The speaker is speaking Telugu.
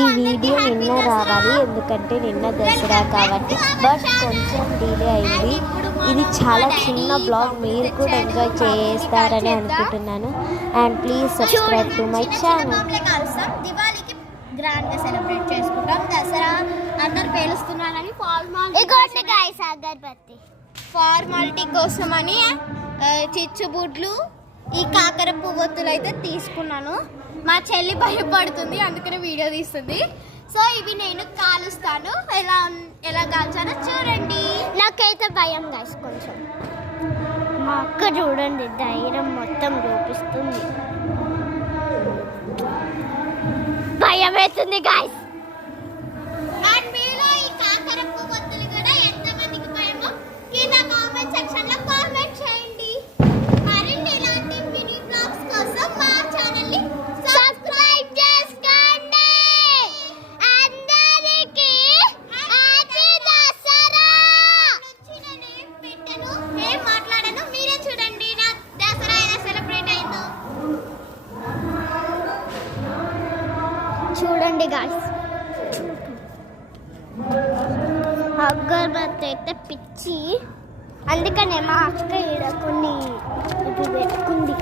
ఈ వీడియో నిన్న రావాలి, ఎందుకంటే నిన్న దసరా కాబట్టి. బట్ కొంచెం డిలే అయింది. ఇది చాలా చిన్న బ్లాగ్, మీరు కూడా ఎంజాయ్ చేస్తారని అనుకుంటున్నాను. And please subscribe to my channel. దివాళీకి గ్రాండ్ గా సెలబ్రేట్ చేసుకుంటాం. దసరా అందరు పేలుస్తున్నారని ఫార్మాలిటీ కోసమని చిచ్చుబుడ్లు ఈ కాకర పువ్వొత్తులు అయితే తీసుకున్నాను. మా చెల్లి భయపడుతుంది, అందుకనే వీడియో తీస్తుంది. సో ఇవి నేను కాలుస్తాను, ఎలా కాల్చానో చూడండి. నాకైతే భయం గాయస్ కొంచెం. మా అక్క చూడండి ధైర్యం మొత్తం చూపిస్తుంది. భయం అవుతుంది గాయస్. అండ్ మీలో ఈ కాకర పువ్వొత్తులు కూడా ఎంతమందికి భయమో కింద కామెంట్ సెక్షన్ లో కామెంట్ చేయండి. మరిన్ని ఇలాంటి మినీ బ్లాగ్స్ కోసం మా ఛానల్ ని సబ్స్క్రైబ్ చేసుకోండి. అందరికీ హ్యాపీ దసరా. నేను పెట్టను, ఏం మాట్లాడను, మీరే చూడండి నా దసరా ఎలా సెలబ్రేట్ అయిందో. చూడండి గాయస్, అగరబత్తి అయితే పిచ్చి, అందుకనే మా అక్క ఈడ కొన్ని ఇది పెట్టుకుంది.